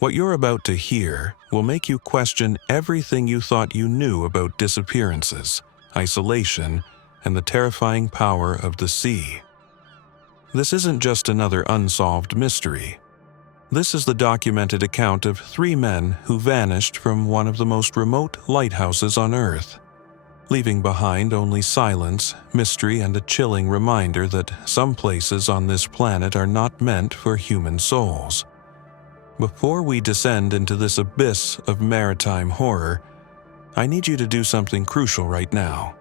What you're about to hear will make you question everything you thought you knew about disappearances, isolation, and the terrifying power of the sea. This isn't just another unsolved mystery. This is the documented account of 3 men who vanished from one of the most remote lighthouses on Earth, leaving behind only silence, mystery, and a chilling reminder that some places on this planet are not meant for human souls. Before we descend into this abyss of maritime horror, I need you to do something crucial right now.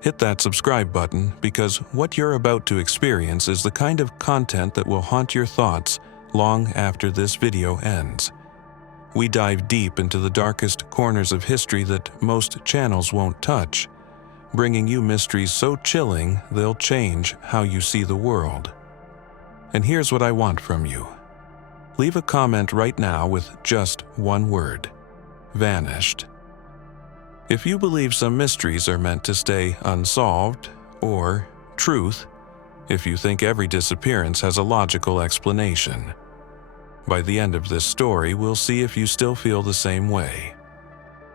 Hit that subscribe button, because what you're about to experience is the kind of content that will haunt your thoughts long after this video ends. We dive deep into the darkest corners of history that most channels won't touch, bringing you mysteries so chilling they'll change how you see the world. And here's what I want from you. Leave a comment right now with just one word: vanished. If you believe some mysteries are meant to stay unsolved, or truth, if you think every disappearance has a logical explanation. By the end of this story, we'll see if you still feel the same way.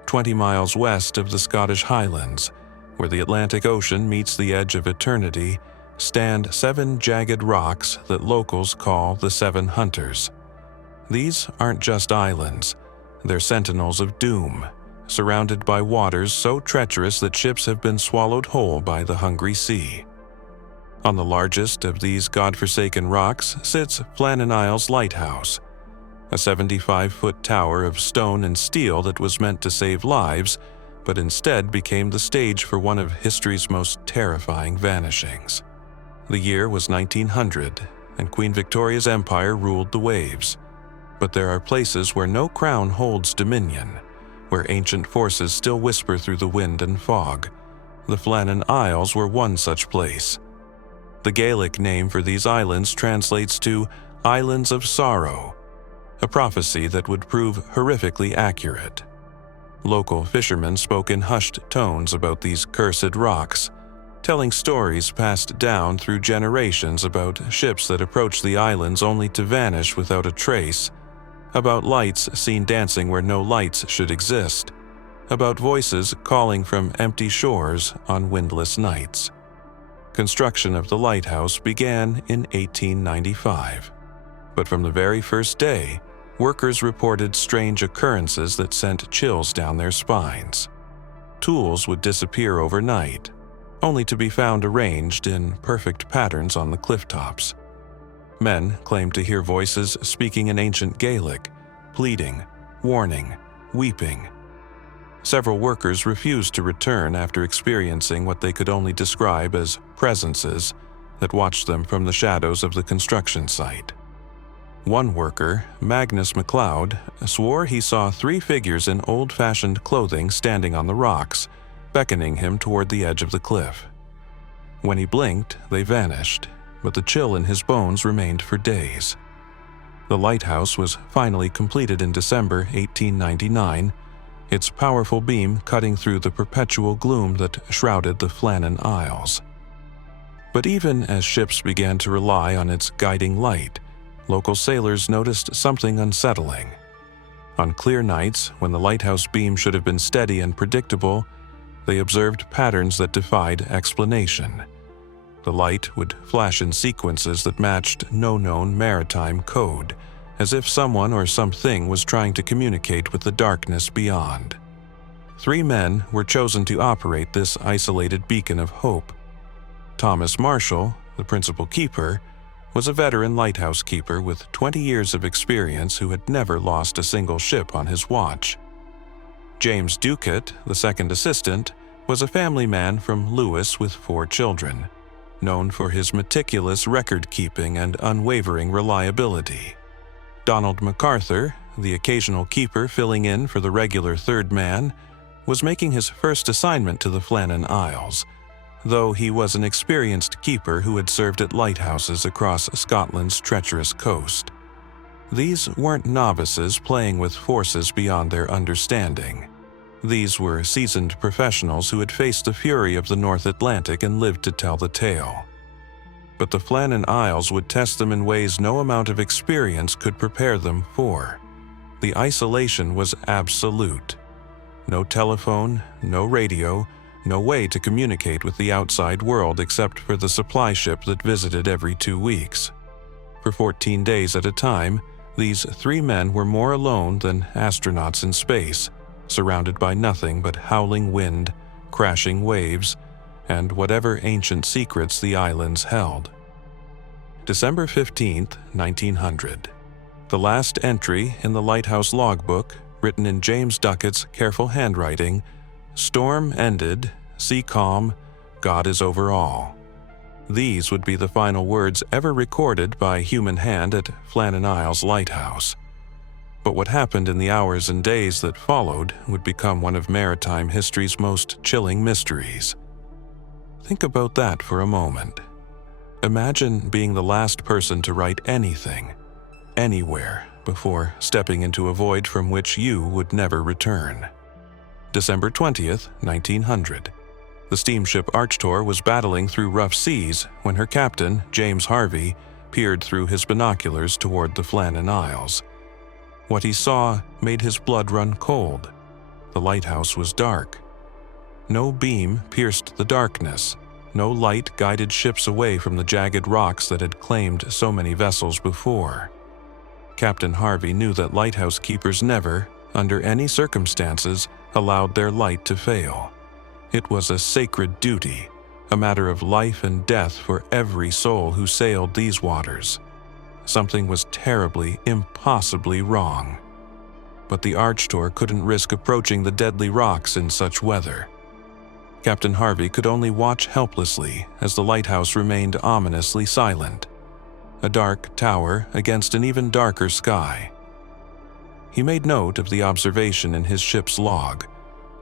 20 miles west of the Scottish Highlands, where the Atlantic Ocean meets the edge of eternity, stand 7 jagged rocks that locals call the 7 Hunters. These aren't just islands, they're sentinels of doom, surrounded by waters so treacherous that ships have been swallowed whole by the hungry sea. On the largest of these godforsaken rocks sits Flannan Lighthouse, a 75-foot tower of stone and steel that was meant to save lives, but instead became the stage for one of history's most terrifying vanishings. The year was 1900, and Queen Victoria's empire ruled the waves. But there are places where no crown holds dominion, where ancient forces still whisper through the wind and fog. The Flannan Isles were one such place. The Gaelic name for these islands translates to Islands of Sorrow, a prophecy that would prove horrifically accurate. Local fishermen spoke in hushed tones about these cursed rocks, telling stories passed down through generations about ships that approached the islands only to vanish without a trace, about lights seen dancing where no lights should exist, about voices calling from empty shores on windless nights. Construction of the lighthouse began in 1895, but from the very first day, workers reported strange occurrences that sent chills down their spines. Tools would disappear overnight, only to be found arranged in perfect patterns on the cliff tops. Men claimed to hear voices speaking in ancient Gaelic, pleading, warning, weeping. Several workers refused to return after experiencing what they could only describe as presences that watched them from the shadows of the construction site. One worker, Magnus MacLeod, swore he saw 3 figures in old-fashioned clothing standing on the rocks, beckoning him toward the edge of the cliff. When he blinked, they vanished, but the chill in his bones remained for days. The lighthouse was finally completed in December 1899, its powerful beam cutting through the perpetual gloom that shrouded the Flannan Isles. But even as ships began to rely on its guiding light, local sailors noticed something unsettling. On clear nights, when the lighthouse beam should have been steady and predictable, they observed patterns that defied explanation. The light would flash in sequences that matched no known maritime code, as if someone or something was trying to communicate with the darkness beyond. 3 men were chosen to operate this isolated beacon of hope. Thomas Marshall, the principal keeper, was a veteran lighthouse keeper with 20 years of experience who had never lost a single ship on his watch. James Ducat, the second assistant, was a family man from Lewis with 4 children, known for his meticulous record-keeping and unwavering reliability. Donald MacArthur, the occasional keeper filling in for the regular 3rd man, was making his first assignment to the Flannan Isles, though he was an experienced keeper who had served at lighthouses across Scotland's treacherous coast. These weren't novices playing with forces beyond their understanding. These were seasoned professionals who had faced the fury of the North Atlantic and lived to tell the tale. But the Flannan Isles would test them in ways no amount of experience could prepare them for. The isolation was absolute. No telephone, no radio, no way to communicate with the outside world except for the supply ship that visited every 2 weeks. For 14 days at a time, these 3 men were more alone than astronauts in space, surrounded by nothing but howling wind, crashing waves, and whatever ancient secrets the islands held. December 15, 1900. The last entry in the lighthouse logbook, written in James Duckett's careful handwriting: "Storm ended, sea calm, God is over all." These would be the final words ever recorded by human hand at Flannan Isles Lighthouse. But what happened in the hours and days that followed would become one of maritime history's most chilling mysteries. Think about that for a moment. Imagine being the last person to write anything, anywhere, before stepping into a void from which you would never return. December 20th, 1900. The steamship Arctur was battling through rough seas when her captain, James Harvey, peered through his binoculars toward the Flannan Isles. What he saw made his blood run cold. The lighthouse was dark. No beam pierced the darkness. No light guided ships away from the jagged rocks that had claimed so many vessels before. Captain Harvey knew that lighthouse keepers never, under any circumstances, allowed their light to fail. It was a sacred duty, a matter of life and death for every soul who sailed these waters. Something was terribly, impossibly wrong. But the Arctur couldn't risk approaching the deadly rocks in such weather. Captain Harvey could only watch helplessly as the lighthouse remained ominously silent, a dark tower against an even darker sky. He made note of the observation in his ship's log,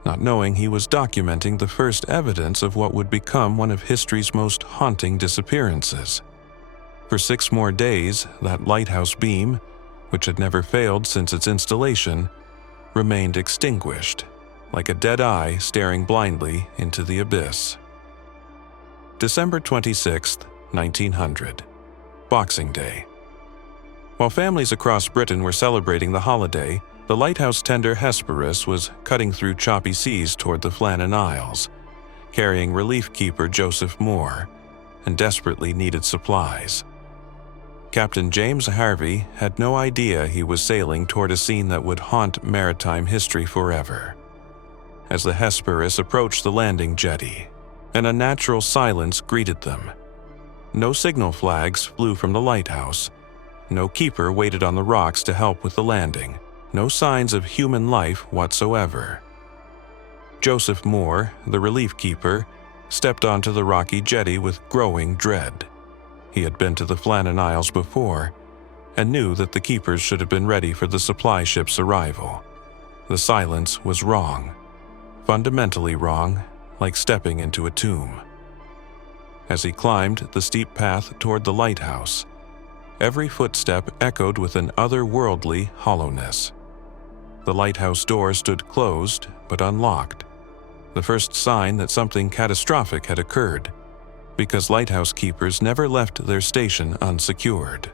not knowing he was documenting the first evidence of what would become one of history's most haunting disappearances. For 6 more days, that lighthouse beam, which had never failed since its installation, remained extinguished, like a dead eye staring blindly into the abyss. December 26, 1900. Boxing Day. While families across Britain were celebrating the holiday, the lighthouse tender Hesperus was cutting through choppy seas toward the Flannan Isles, carrying relief keeper Joseph Moore, and desperately needed supplies. Captain James Harvey had no idea he was sailing toward a scene that would haunt maritime history forever. As the Hesperus approached the landing jetty, an unnatural silence greeted them. No signal flags flew from the lighthouse. No keeper waited on the rocks to help with the landing. No signs of human life whatsoever. Joseph Moore, the relief keeper, stepped onto the rocky jetty with growing dread. He had been to the Flannan Isles before, and knew that the keepers should have been ready for the supply ship's arrival. The silence was wrong. Fundamentally wrong, like stepping into a tomb. As he climbed the steep path toward the lighthouse, every footstep echoed with an otherworldly hollowness. The lighthouse door stood closed but unlocked, the first sign that something catastrophic had occurred, because lighthouse keepers never left their station unsecured.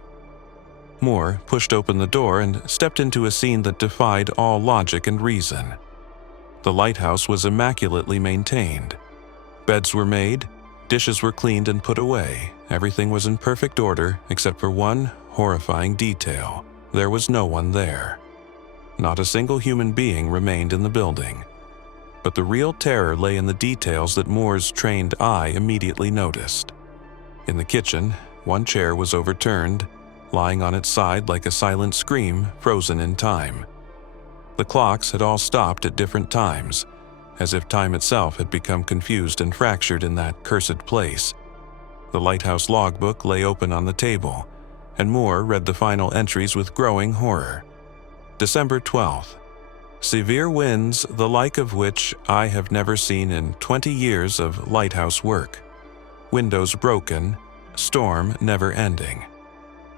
Moore pushed open the door and stepped into a scene that defied all logic and reason. The lighthouse was immaculately maintained. Beds were made, dishes were cleaned and put away. Everything was in perfect order except for one horrifying detail. There was no one there. Not a single human being remained in the building. But the real terror lay in the details that Moore's trained eye immediately noticed. In the kitchen, one chair was overturned, lying on its side like a silent scream frozen in time. The clocks had all stopped at different times, as if time itself had become confused and fractured in that cursed place. The lighthouse logbook lay open on the table, and Moore read the final entries with growing horror. December 12th. Severe winds, the like of which I have never seen in 20 years of lighthouse work. Windows broken, storm never ending.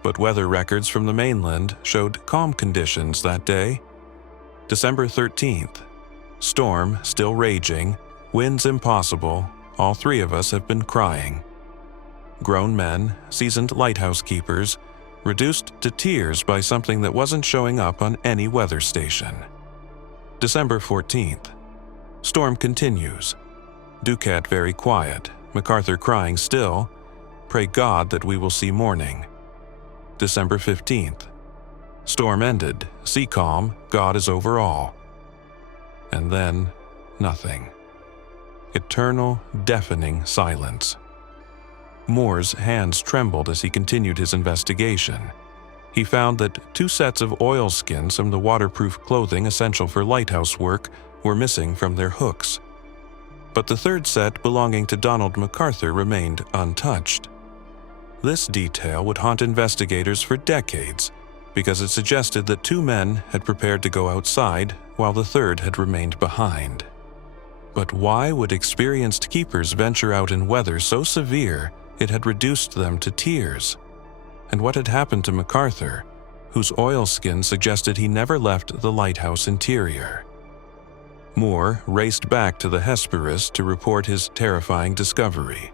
But weather records from the mainland showed calm conditions that day. December 13th. Storm still raging, winds impossible, all 3 of us have been crying. Grown men, seasoned lighthouse keepers, reduced to tears by something that wasn't showing up on any weather station. December 14th. Storm continues. Ducat very quiet, MacArthur crying still. Pray God that we will see morning. December 15th. Storm ended, sea calm, God is over all. And then, nothing. Eternal, deafening silence. Moore's hands trembled as he continued his investigation. He found that 2 sets of oilskins from the waterproof clothing essential for lighthouse work were missing from their hooks. But the 3rd set belonging to Donald MacArthur remained untouched. This detail would haunt investigators for decades because it suggested that 2 men had prepared to go outside while the 3rd had remained behind. But why would experienced keepers venture out in weather so severe it had reduced them to tears? And what had happened to MacArthur, whose oilskin suggested he never left the lighthouse interior? Moore raced back to the Hesperus to report his terrifying discovery.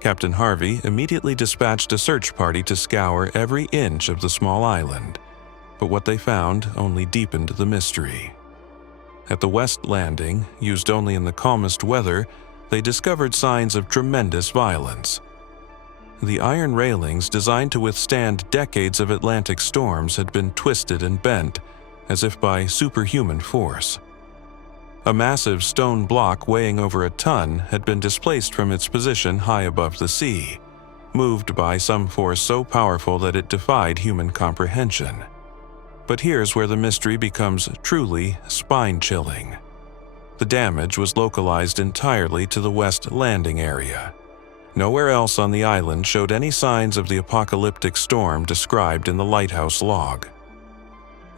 Captain Harvey immediately dispatched a search party to scour every inch of the small island, but what they found only deepened the mystery. At the West Landing, used only in the calmest weather, they discovered signs of tremendous violence. The iron railings designed to withstand decades of Atlantic storms had been twisted and bent, as if by superhuman force. A massive stone block weighing over a ton had been displaced from its position high above the sea, moved by some force so powerful that it defied human comprehension. But here's where the mystery becomes truly spine-chilling. The damage was localized entirely to the West Landing area. Nowhere else on the island showed any signs of the apocalyptic storm described in the lighthouse log.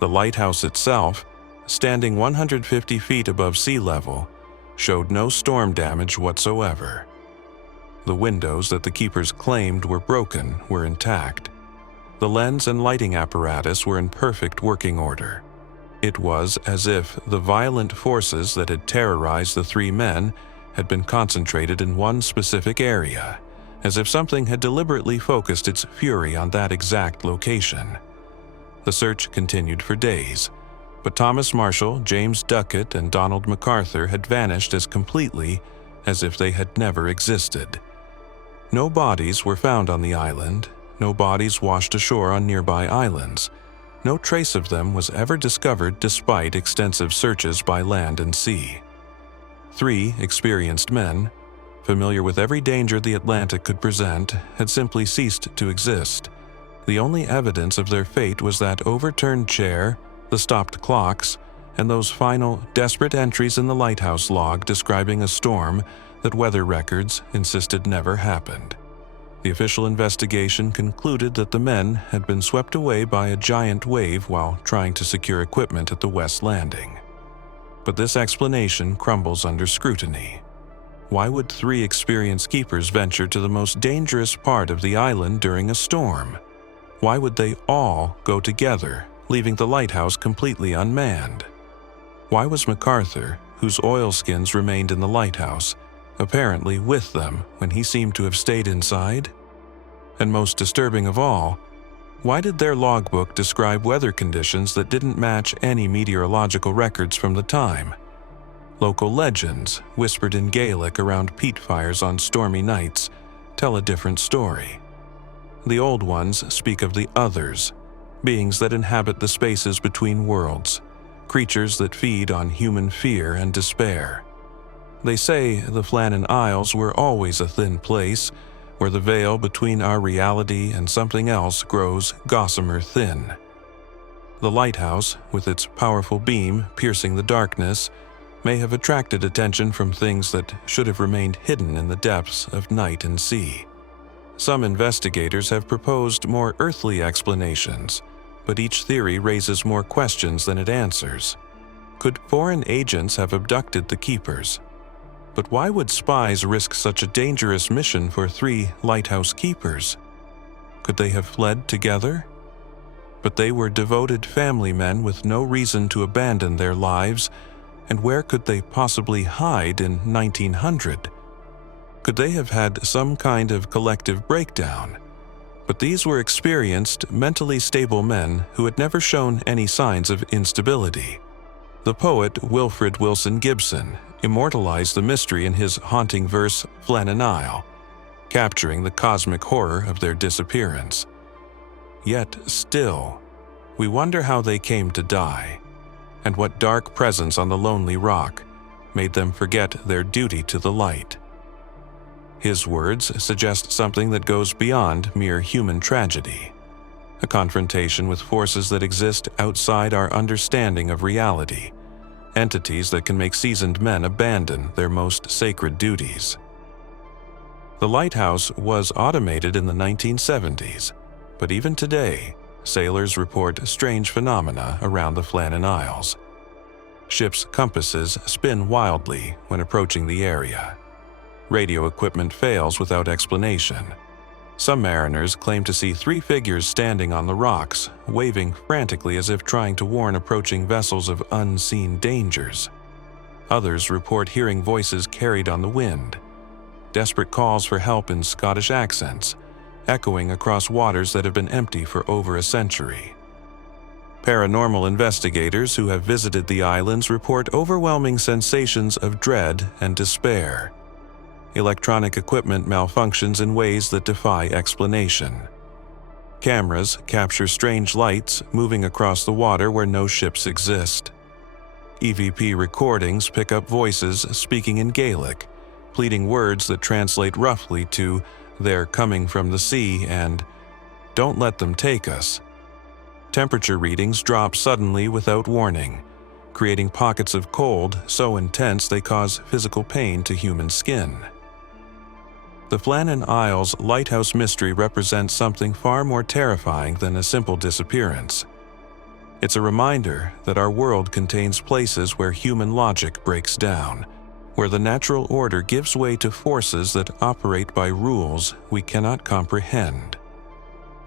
The lighthouse itself, standing 150 feet above sea level, showed no storm damage whatsoever. The windows that the keepers claimed were broken were intact. The lens and lighting apparatus were in perfect working order. It was as if the violent forces that had terrorized the 3 men had been concentrated in one specific area, as if something had deliberately focused its fury on that exact location. The search continued for days, but Thomas Marshall, James Ducat, and Donald MacArthur had vanished as completely as if they had never existed. No bodies were found on the island, no bodies washed ashore on nearby islands. No trace of them was ever discovered despite extensive searches by land and sea. 3 experienced men, familiar with every danger the Atlantic could present, had simply ceased to exist. The only evidence of their fate was that overturned chair, the stopped clocks, and those final, desperate entries in the lighthouse log describing a storm that weather records insisted never happened. The official investigation concluded that the men had been swept away by a giant wave while trying to secure equipment at the West Landing. But this explanation crumbles under scrutiny. Why would 3 experienced keepers venture to the most dangerous part of the island during a storm? Why would they all go together, leaving the lighthouse completely unmanned? Why was MacArthur, whose oilskins remained in the lighthouse, apparently with them when he seemed to have stayed inside? And most disturbing of all, why did their logbook describe weather conditions that didn't match any meteorological records from the time? Local legends, whispered in Gaelic around peat fires on stormy nights, tell a different story. The old ones speak of the others, beings that inhabit the spaces between worlds, creatures that feed on human fear and despair. They say the Flannan Isles were always a thin place, where the veil between our reality and something else grows gossamer thin. The lighthouse, with its powerful beam piercing the darkness, may have attracted attention from things that should have remained hidden in the depths of night and sea. Some investigators have proposed more earthly explanations, but each theory raises more questions than it answers. Could foreign agents have abducted the keepers? But why would spies risk such a dangerous mission for 3 lighthouse keepers? Could they have fled together? But they were devoted family men with no reason to abandon their lives, and where could they possibly hide in 1900? Could they have had some kind of collective breakdown? But these were experienced, mentally stable men who had never shown any signs of instability. The poet Wilfred Wilson Gibson immortalized the mystery in his haunting verse Flannan, capturing the cosmic horror of their disappearance. Yet still, we wonder how they came to die, and what dark presence on the lonely rock made them forget their duty to the light. His words suggest something that goes beyond mere human tragedy, a confrontation with forces that exist outside our understanding of reality, entities that can make seasoned men abandon their most sacred duties. The lighthouse was automated in the 1970s, but even today, sailors report strange phenomena around the Flannan Isles. Ships' compasses spin wildly when approaching the area. Radio equipment fails without explanation. Some mariners claim to see 3 figures standing on the rocks, waving frantically as if trying to warn approaching vessels of unseen dangers. Others report hearing voices carried on the wind, desperate calls for help in Scottish accents, echoing across waters that have been empty for over a century. Paranormal investigators who have visited the islands report overwhelming sensations of dread and despair. Electronic equipment malfunctions in ways that defy explanation. Cameras capture strange lights moving across the water where no ships exist. EVP recordings pick up voices speaking in Gaelic, pleading words that translate roughly to "they're coming from the sea" and "don't let them take us." Temperature readings drop suddenly without warning, creating pockets of cold so intense they cause physical pain to human skin. The Flannan Isles lighthouse mystery represents something far more terrifying than a simple disappearance. It's a reminder that our world contains places where human logic breaks down, where the natural order gives way to forces that operate by rules we cannot comprehend.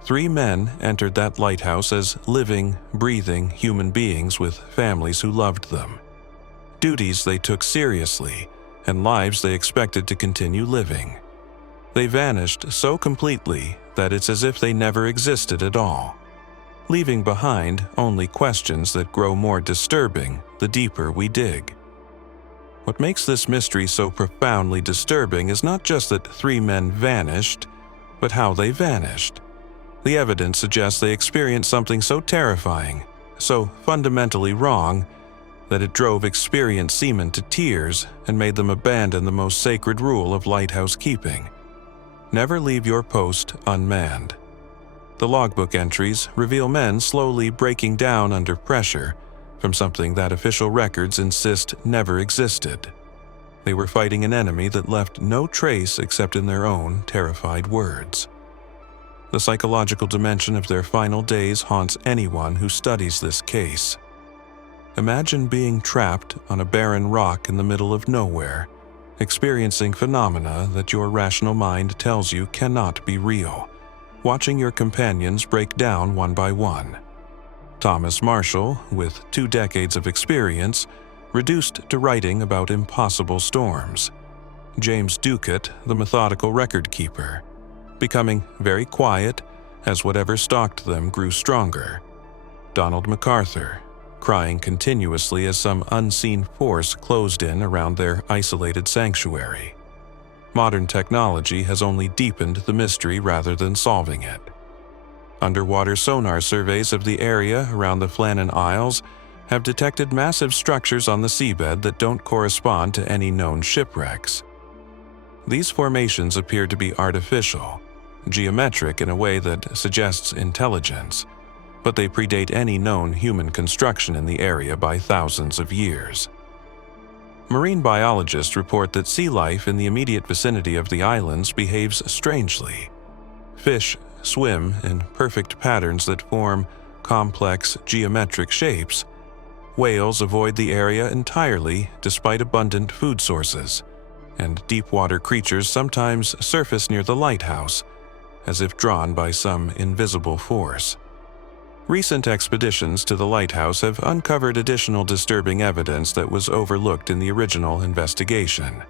3 men entered that lighthouse as living, breathing human beings with families who loved them, duties they took seriously, and lives they expected to continue living. They vanished so completely that it's as if they never existed at all, leaving behind only questions that grow more disturbing the deeper we dig. What makes this mystery so profoundly disturbing is not just that 3 men vanished, but how they vanished. The evidence suggests they experienced something so terrifying, so fundamentally wrong, that it drove experienced seamen to tears and made them abandon the most sacred rule of lighthouse keeping: never leave your post unmanned. The logbook entries reveal men slowly breaking down under pressure from something that official records insist never existed. They were fighting an enemy that left no trace except in their own terrified words. The psychological dimension of their final days haunts anyone who studies this case. Imagine being trapped on a barren rock in the middle of nowhere, experiencing phenomena that your rational mind tells you cannot be real, watching your companions break down one by one. Thomas Marshall, with 2 decades of experience, reduced to writing about impossible storms. James Ducat, the methodical record keeper, becoming very quiet as whatever stalked them grew stronger. Donald MacArthur, crying continuously as some unseen force closed in around their isolated sanctuary. Modern technology has only deepened the mystery rather than solving it. Underwater sonar surveys of the area around the Flannan Isles have detected massive structures on the seabed that don't correspond to any known shipwrecks. These formations appear to be artificial, geometric in a way that suggests intelligence, but they predate any known human construction in the area by thousands of years. Marine biologists report that sea life in the immediate vicinity of the islands behaves strangely. Fish swim in perfect patterns that form complex geometric shapes. Whales avoid the area entirely despite abundant food sources, and deep-water creatures sometimes surface near the lighthouse, as if drawn by some invisible force. Recent expeditions to the lighthouse have uncovered additional disturbing evidence that was overlooked in the original investigation.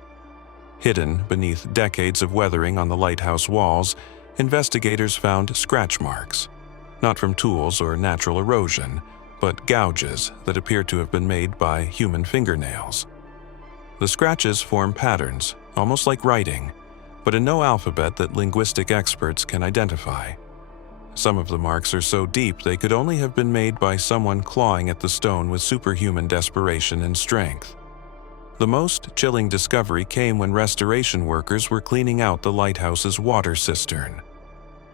Hidden beneath decades of weathering on the lighthouse walls, investigators found scratch marks, not from tools or natural erosion, but gouges that appear to have been made by human fingernails. The scratches form patterns, almost like writing, but in no alphabet that linguistic experts can identify. Some of the marks are so deep they could only have been made by someone clawing at the stone with superhuman desperation and strength. The most chilling discovery came when restoration workers were cleaning out the lighthouse's water cistern.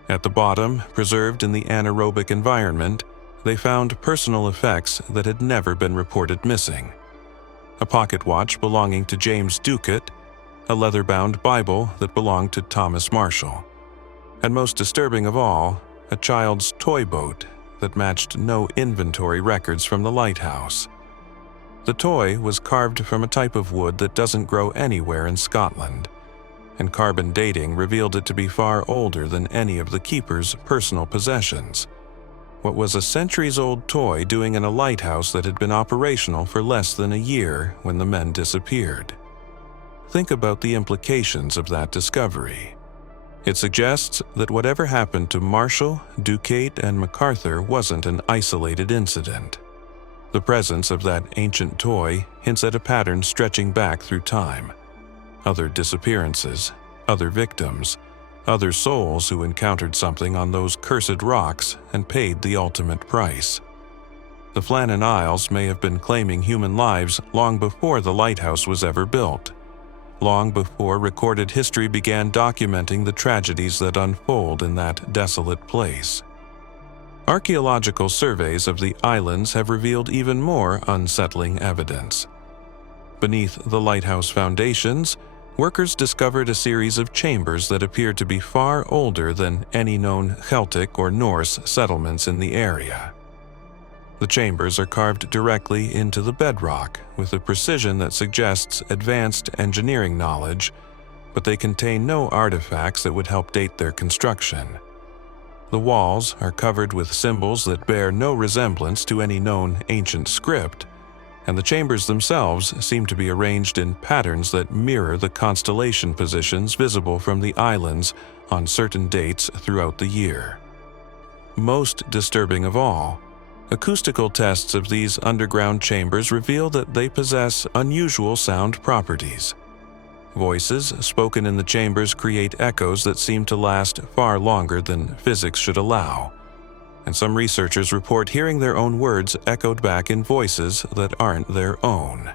At the bottom, preserved in the anaerobic environment, they found personal effects that had never been reported missing. A pocket watch belonging to James Ducat, a leather-bound Bible that belonged to Thomas Marshall, and most disturbing of all, a child's toy boat that matched no inventory records from the lighthouse. The toy was carved from a type of wood that doesn't grow anywhere in Scotland, and carbon dating revealed it to be far older than any of the keeper's personal possessions. What was a centuries-old toy doing in a lighthouse that had been operational for less than a year when the men disappeared? Think about the implications of that discovery. It suggests that whatever happened to Marshall, Ducat, and MacArthur wasn't an isolated incident. The presence of that ancient toy hints at a pattern stretching back through time. Other disappearances, other victims, other souls who encountered something on those cursed rocks and paid the ultimate price. The Flannan Isles may have been claiming human lives long before the lighthouse was ever built, long before recorded history began documenting the tragedies that unfold in that desolate place. Archaeological surveys of the islands have revealed even more unsettling evidence. Beneath the lighthouse foundations, workers discovered a series of chambers that appeared to be far older than any known Celtic or Norse settlements in the area. The chambers are carved directly into the bedrock with a precision that suggests advanced engineering knowledge, but they contain no artifacts that would help date their construction. The walls are covered with symbols that bear no resemblance to any known ancient script, and the chambers themselves seem to be arranged in patterns that mirror the constellation positions visible from the islands on certain dates throughout the year. Most disturbing of all, acoustical tests of these underground chambers reveal that they possess unusual sound properties. Voices spoken in the chambers create echoes that seem to last far longer than physics should allow, and some researchers report hearing their own words echoed back in voices that aren't their own.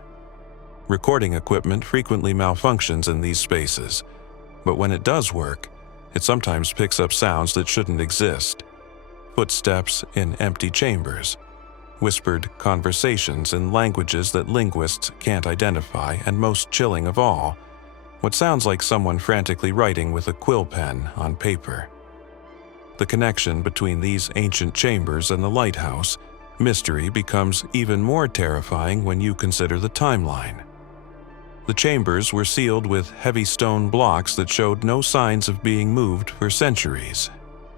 Recording equipment frequently malfunctions in these spaces, but when it does work, it sometimes picks up sounds that shouldn't exist. Footsteps in empty chambers, whispered conversations in languages that linguists can't identify, and most chilling of all, what sounds like someone frantically writing with a quill pen on paper. The connection between these ancient chambers and the lighthouse mystery becomes even more terrifying when you consider the timeline. The chambers were sealed with heavy stone blocks that showed no signs of being moved for centuries.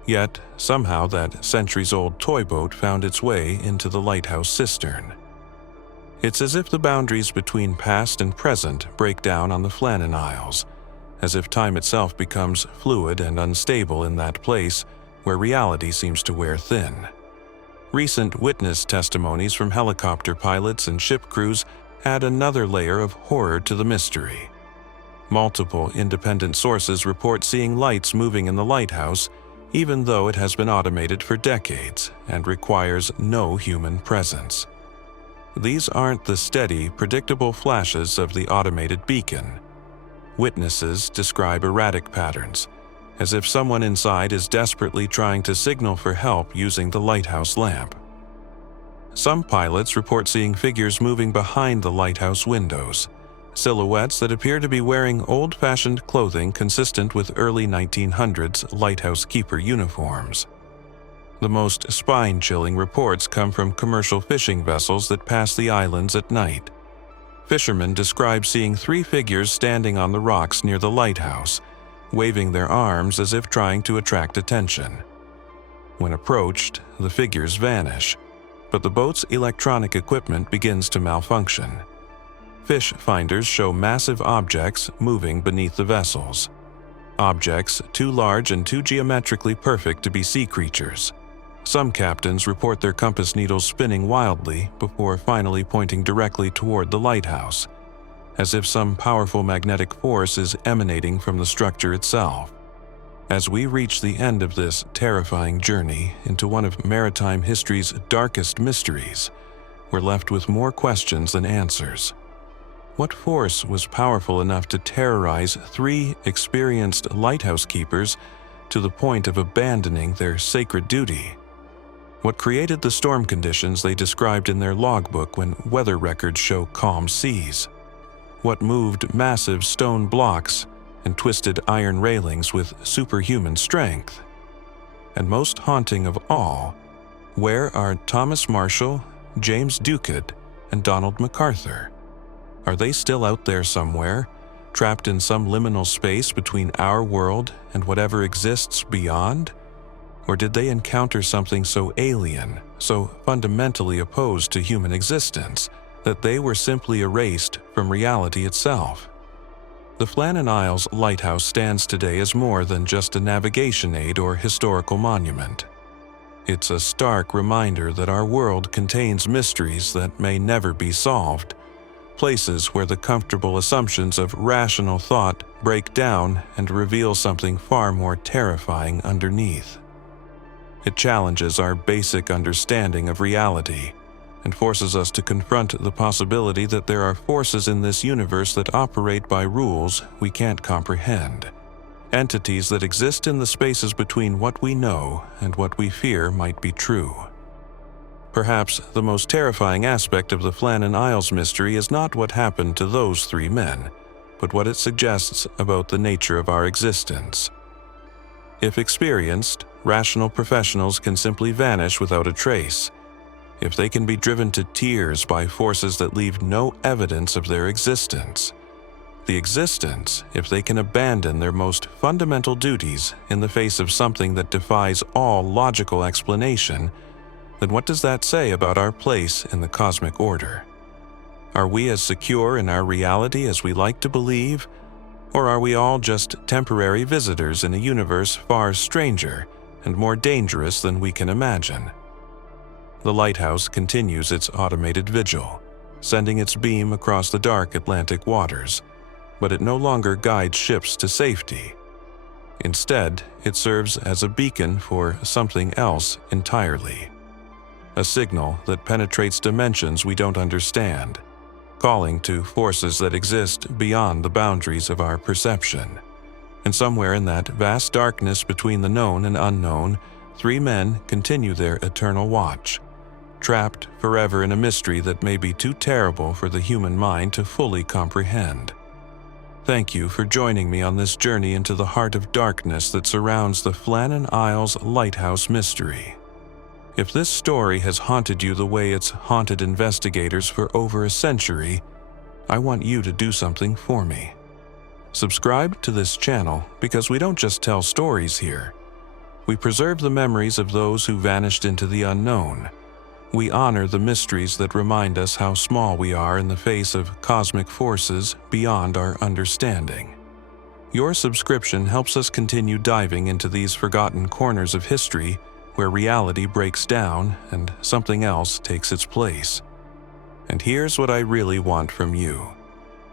Yet, somehow that centuries-old toy boat found its way into the lighthouse cistern. It's as if the boundaries between past and present break down on the Flannan Isles, as if time itself becomes fluid and unstable in that place where reality seems to wear thin. Recent witness testimonies from helicopter pilots and ship crews add another layer of horror to the mystery. Multiple independent sources report seeing lights moving in the lighthouse, even though it has been automated for decades and requires no human presence. These aren't the steady, predictable flashes of the automated beacon. Witnesses describe erratic patterns, as if someone inside is desperately trying to signal for help using the lighthouse lamp. Some pilots report seeing figures moving behind the lighthouse windows, silhouettes that appear to be wearing old-fashioned clothing consistent with early 1900s lighthouse keeper uniforms. The most spine-chilling reports come from commercial fishing vessels that pass the islands at night. Fishermen describe seeing 3 figures standing on the rocks near the lighthouse, waving their arms as if trying to attract attention. When approached, the figures vanish, but the boat's electronic equipment begins to malfunction. Fish finders show massive objects moving beneath the vessels. objects too large and too geometrically perfect to be sea creatures. Some captains report their compass needles spinning wildly before finally pointing directly toward the lighthouse, as if some powerful magnetic force is emanating from the structure itself. As we reach the end of this terrifying journey into one of maritime history's darkest mysteries, we're left with more questions than answers. What force was powerful enough to terrorize 3 experienced lighthouse keepers to the point of abandoning their sacred duty? What created the storm conditions they described in their logbook when weather records show calm seas? What moved massive stone blocks and twisted iron railings with superhuman strength? And most haunting of all, where are Thomas Marshall, James Ducat, and Donald MacArthur? Are they still out there somewhere, trapped in some liminal space between our world and whatever exists beyond? Or did they encounter something so alien, so fundamentally opposed to human existence, that they were simply erased from reality itself? The Flannan Isles Lighthouse stands today as more than just a navigation aid or historical monument. It's a stark reminder that our world contains mysteries that may never be solved, places where the comfortable assumptions of rational thought break down and reveal something far more terrifying underneath. It challenges our basic understanding of reality and forces us to confront the possibility that there are forces in this universe that operate by rules we can't comprehend, entities that exist in the spaces between what we know and what we fear might be true. Perhaps the most terrifying aspect of the Flannan Isles mystery is not what happened to those 3 men, but what it suggests about the nature of our existence. If experienced, rational professionals can simply vanish without a trace, if they can be driven to tears by forces that leave no evidence of their existence, if they can abandon their most fundamental duties in the face of something that defies all logical explanation, then what does that say about our place in the cosmic order? Are we as secure in our reality as we like to believe, or are we all just temporary visitors in a universe far stranger and more dangerous than we can imagine? The lighthouse continues its automated vigil, sending its beam across the dark Atlantic waters, but it no longer guides ships to safety. Instead, it serves as a beacon for something else entirely. A signal that penetrates dimensions we don't understand, calling to forces that exist beyond the boundaries of our perception. And somewhere in that vast darkness between the known and unknown, 3 men continue their eternal watch, trapped forever in a mystery that may be too terrible for the human mind to fully comprehend. Thank you for joining me on this journey into the heart of darkness that surrounds the Flannan Isles Lighthouse mystery. If this story has haunted you the way it's haunted investigators for over a century, I want you to do something for me. Subscribe to this channel because we don't just tell stories here. We preserve the memories of those who vanished into the unknown. We honor the mysteries that remind us how small we are in the face of cosmic forces beyond our understanding. Your subscription helps us continue diving into these forgotten corners of history where reality breaks down and something else takes its place. And here's what I really want from you.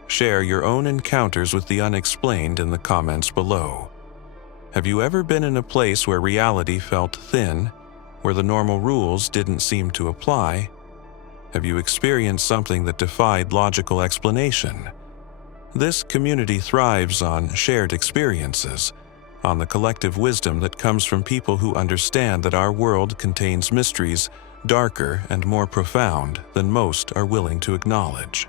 Share your own encounters with the unexplained in the comments below. Have you ever been in a place where reality felt thin, where the normal rules didn't seem to apply? Have you experienced something that defied logical explanation? This community thrives on shared experiences, on the collective wisdom that comes from people who understand that our world contains mysteries darker and more profound than most are willing to acknowledge.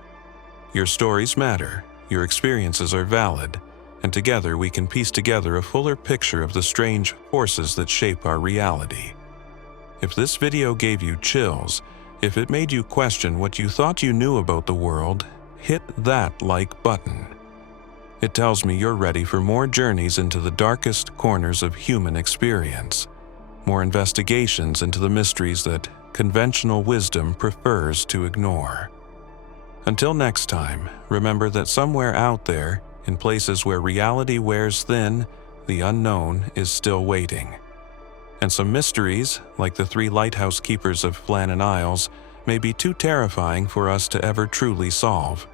Your stories matter, your experiences are valid, and together we can piece together a fuller picture of the strange forces that shape our reality. If this video gave you chills, if it made you question what you thought you knew about the world, hit that like button. It tells me you're ready for more journeys into the darkest corners of human experience, more investigations into the mysteries that conventional wisdom prefers to ignore. Until next time, remember that somewhere out there, in places where reality wears thin the unknown is still waiting. And some mysteries, like the 3 lighthouse keepers of Flannan Isles, may be too terrifying for us to ever truly solve.